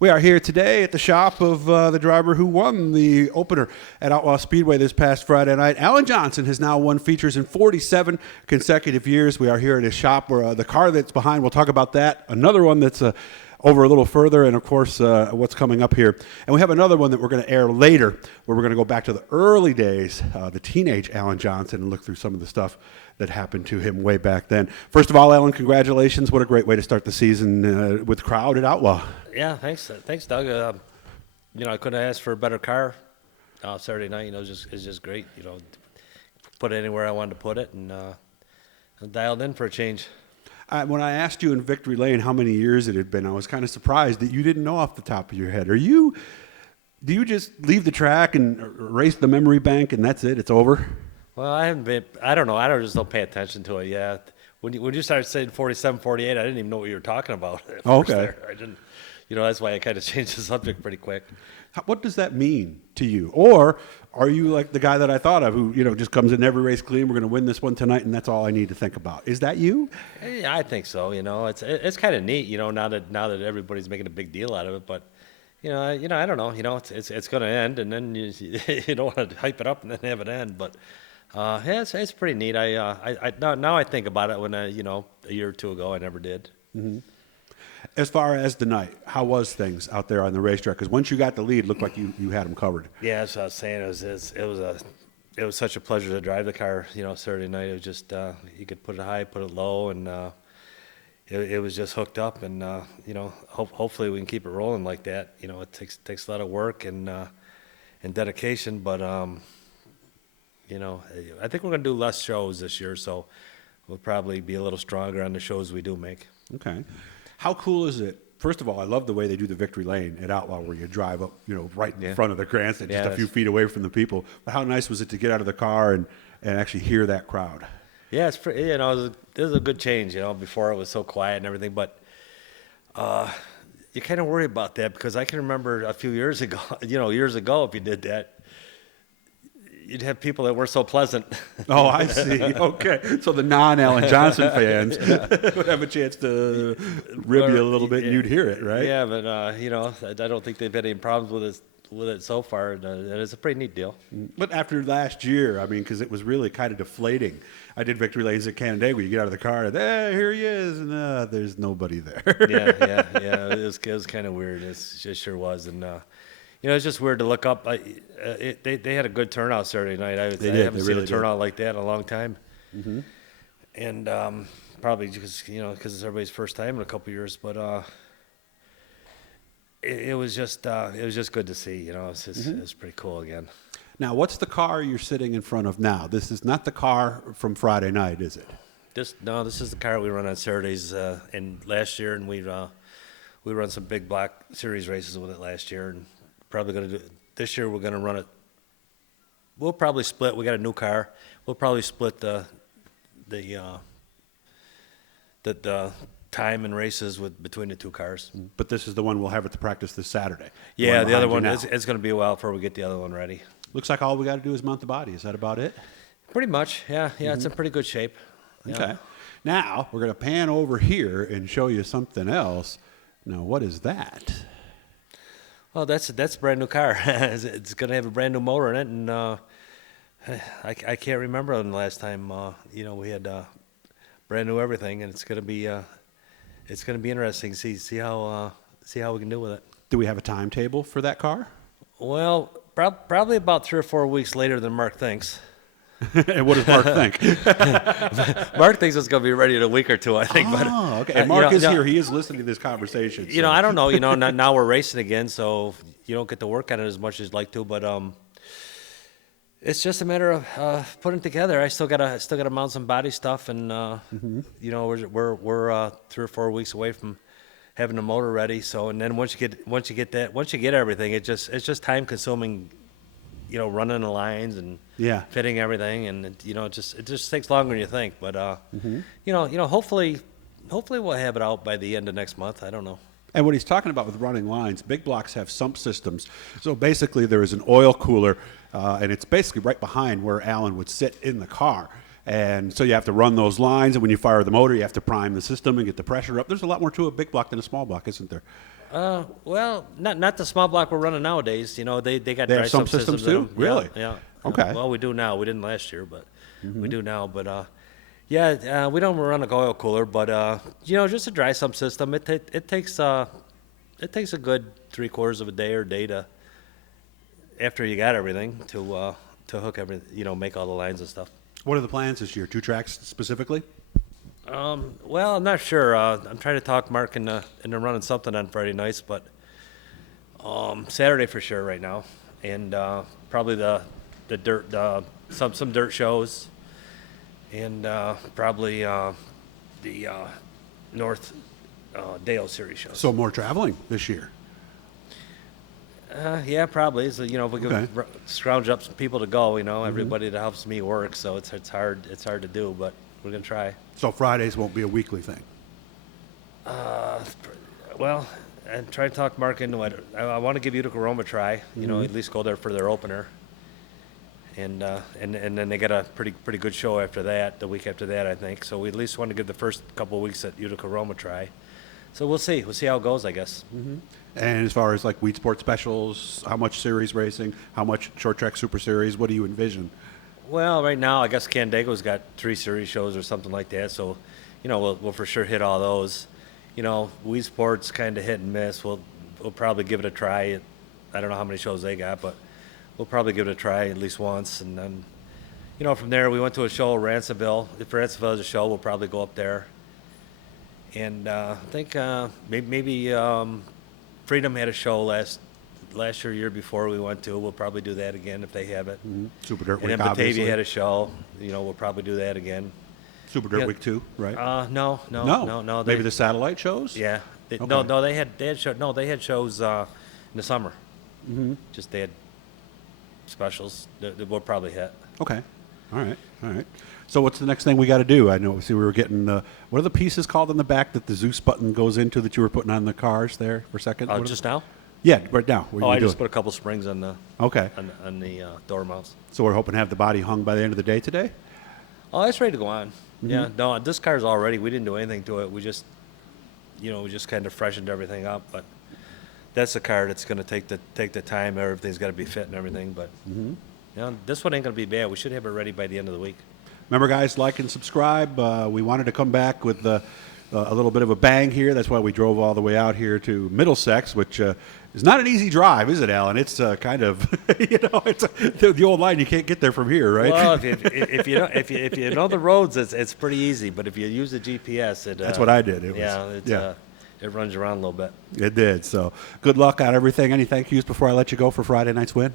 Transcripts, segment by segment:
We are here today at the shop of the driver who won the opener at Outlaw Speedway this past Friday night. Alan Johnson has now won features in 47 consecutive years. We are here at his shop where the car that's behind, we'll talk about that. Another one that's over a little further, and of course what's coming up here. And we have another one that we're going to air later where we're going to go back to the early days, the teenage Alan Johnson, and look through some of the stuff that happened to him way back then. First of all, Alan, congratulations. What a great way to start the season with crowd at Outlaw. Yeah, thanks, Doug. I couldn't ask for a better car Saturday night. It's just great. Put it anywhere I wanted to put it, and dialed in for a change. When I asked you in Victory Lane how many years it had been, I was kind of surprised that you didn't know off the top of your head. Do you just leave the track and erase the memory bank and that's it? It's over? Well, I haven't been. I don't know. I just don't pay attention to it. Yeah, when you started saying 47, 48, I didn't even know what you were talking about. Okay. I didn't. That's why I kind of changed the subject pretty quick. What does that mean to you? Or are you like the guy that I thought of who, just comes in every race clean, we're going to win this one tonight, and that's all I need to think about? Is that you? Yeah, I think so. It's kind of neat, now that everybody's making a big deal out of it. But, I don't know. It's going to end, and then you don't want to hype it up and then have it end. But, yeah, it's pretty neat. Now I think about it when, a year or two ago I never did. Mm-hmm. As far as the night, how was things out there on the racetrack? Because once you got the lead, it looked like you had them covered. Yeah, that's what I was saying. It was such a pleasure to drive the car. Saturday night it was just you could put it high, put it low, and it was just hooked up. And hopefully we can keep it rolling like that. It takes a lot of work and dedication, but I think we're gonna do less shows this year, so we'll probably be a little stronger on the shows we do make. Okay. How cool is it? First of all, I love the way they do the Victory Lane at Outlaw where you drive up, right in front of the grandstand, just a few feet away from the people. But how nice was it to get out of the car and actually hear that crowd? Yeah, it's pretty, it was a good change, before it was so quiet and everything. But you kind of worry about that because I can remember a few years ago, if you did that, you'd have people that weren't so pleasant. Oh, I see. Okay. So the non-Alan Johnson fans would have a chance to rib you a little bit and you'd hear it, right? Yeah, but, I don't think they've had any problems with it so far. And it's a pretty neat deal. But after last year, because it was really kind of deflating. I did Victory Lanes at Canandaigua. You get out of the car and, here he is, and there's nobody there. Yeah. It was kind of weird. It sure was. And, it's just weird to look up. They had a good turnout Saturday night. I haven't seen a turnout like that in a long time. Mm-hmm. And probably because it's everybody's first time in a couple of years. But it was just good to see. It's pretty cool again. Now, what's the car you're sitting in front of now? This is not the car from Friday night, is it? This is the car we run on Saturdays. And last year, and we run some big block series races with it last year, and probably going to do it this year. We're going to run it. We'll probably split. We got a new car. We'll probably split the time and races between the two cars. But this is the one we'll have at the practice this Saturday. Yeah, the other one it's going to be a while before we get the other one ready. Looks like all we got to do is mount the body. Is that about it? Pretty much. Yeah. It's in pretty good shape. Yeah. Okay. Now we're going to pan over here and show you something else. Now, what is that? Well, that's a brand new car. It's going to have a brand new motor in it, and I can't remember the last time we had brand new everything, and it's going to be interesting to see how we can do with it. Do we have a timetable for that car? Well, probably about 3 or 4 weeks later than Mark thinks. And what does Mark think? Mark thinks it's going to be ready in a week or two, I think. Oh, okay. And Mark is here. He is listening to this conversation. So. I don't know. Now we're racing again, so you don't get to work on it as much as you'd like to. But it's just a matter of putting it together. I still gotta mount some body stuff, and we're 3 or 4 weeks away from having the motor ready. So, and then once you get everything, it's just time consuming. Running the lines and fitting everything, and it just takes longer than you think. But hopefully we'll have it out by the end of next month. I don't know. And what he's talking about with running lines, big blocks have sump systems. So basically, there is an oil cooler, and it's basically right behind where Alan would sit in the car. And so you have to run those lines, and when you fire the motor, you have to prime the system and get the pressure up. There's a lot more to a big block than a small block, isn't there? Well, not the small block we're running nowadays. You know, they got They dry have some sump systems in too? them. Really? Yeah. Okay. Well, we do now. We didn't last year, but we do now. But we don't run a oil cooler, but you know, just a dry sump system. It takes a good 3/4 of a day or day to after you got everything to hook everything. You know, make all the lines and stuff. What are the plans this year? 2 tracks specifically? Well, I'm not sure. I'm trying to talk Mark into running something on Friday nights, but Saturday for sure right now, and probably the dirt some dirt shows, and probably the North Dale Series shows. So more traveling this year. Yeah, probably. So, you know, if we Okay. can scrounge up some people to go, you know, everybody that helps me work, so it's hard to do, but we're gonna try. So Fridays won't be a weekly thing. Well, and try to talk Mark into it. I want to give Utica Rome a try. You know, at least go there for their opener, and then they got a pretty good show after that. The week after that, I think. So we at least want to give the first couple of weeks at Utica Rome a try. So we'll see. We'll see how it goes, I guess. And as far as like Wheat Sport specials, how much series racing, how much short track super series, what do you envision? Well, right now, I guess Canandaigua got 3 series shows or something like that. So, you know, we'll for sure hit all those. You know, Wii Sports kind of hit and miss. We'll probably give it a try. I don't know how many shows they got, but we'll probably give it a try at least once. And then, you know, from there, we went to a show, Ransomville. If Ransomville is a show, we'll probably go up there. And I think maybe Freedom had a show last year before we went to. We'll probably do that again if they have it. Super Dirt And Week, then Batavia obviously. had a show. You know, we'll probably do that again. Super Dirt Yeah. Week 2, right? No. Maybe the satellite shows? Yeah. Okay. No, they had shows in the summer. Just they had specials that we'll probably hit. Okay. All right. So what's the next thing we got to do? I know, see, we were getting, what are the pieces called in the back that the Zeus button goes into that you were putting on the cars there for a second? What are Just now? Yeah, right now. What are you I doing? just put a couple springs on the Okay. on the door mounts. So we're hoping to have the body hung by the end of the day today? Oh, it's ready to go on. Yeah, no, this car's all ready. We didn't do anything to it. We just kind of freshened everything up. But that's a car that's going to take the time. Everything's got to be fit and everything. But you know, this one ain't going to be bad. We should have it ready by the end of the week. Remember, guys, like and subscribe. We wanted to come back with a little bit of a bang here. That's why we drove all the way out here to Middlesex, which is not an easy drive, is it, Alan? It's kind of, it's the old line. You can't get there from here, right? Well, if you know the roads, it's pretty easy. But if you use the GPS, That's what I did. It runs around a little bit. It did. So good luck on everything. Any thank yous before I let you go for Friday night's win?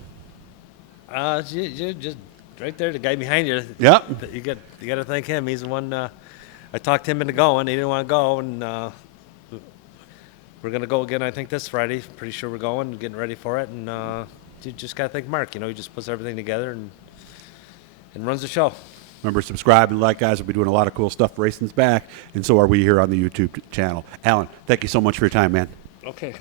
Just right there, the guy behind you. Yep. You got to thank him. He's the one. I talked him into going. He didn't want to go, and we're gonna go again. I think this Friday. Pretty sure we're going, getting ready for it, and you just got to thank Mark. You know, he just puts everything together and runs the show. Remember, subscribe and like, guys. We'll be doing a lot of cool stuff. Racing's back, and so are we here on the YouTube channel. Alan, thank you so much for your time, man. Okay.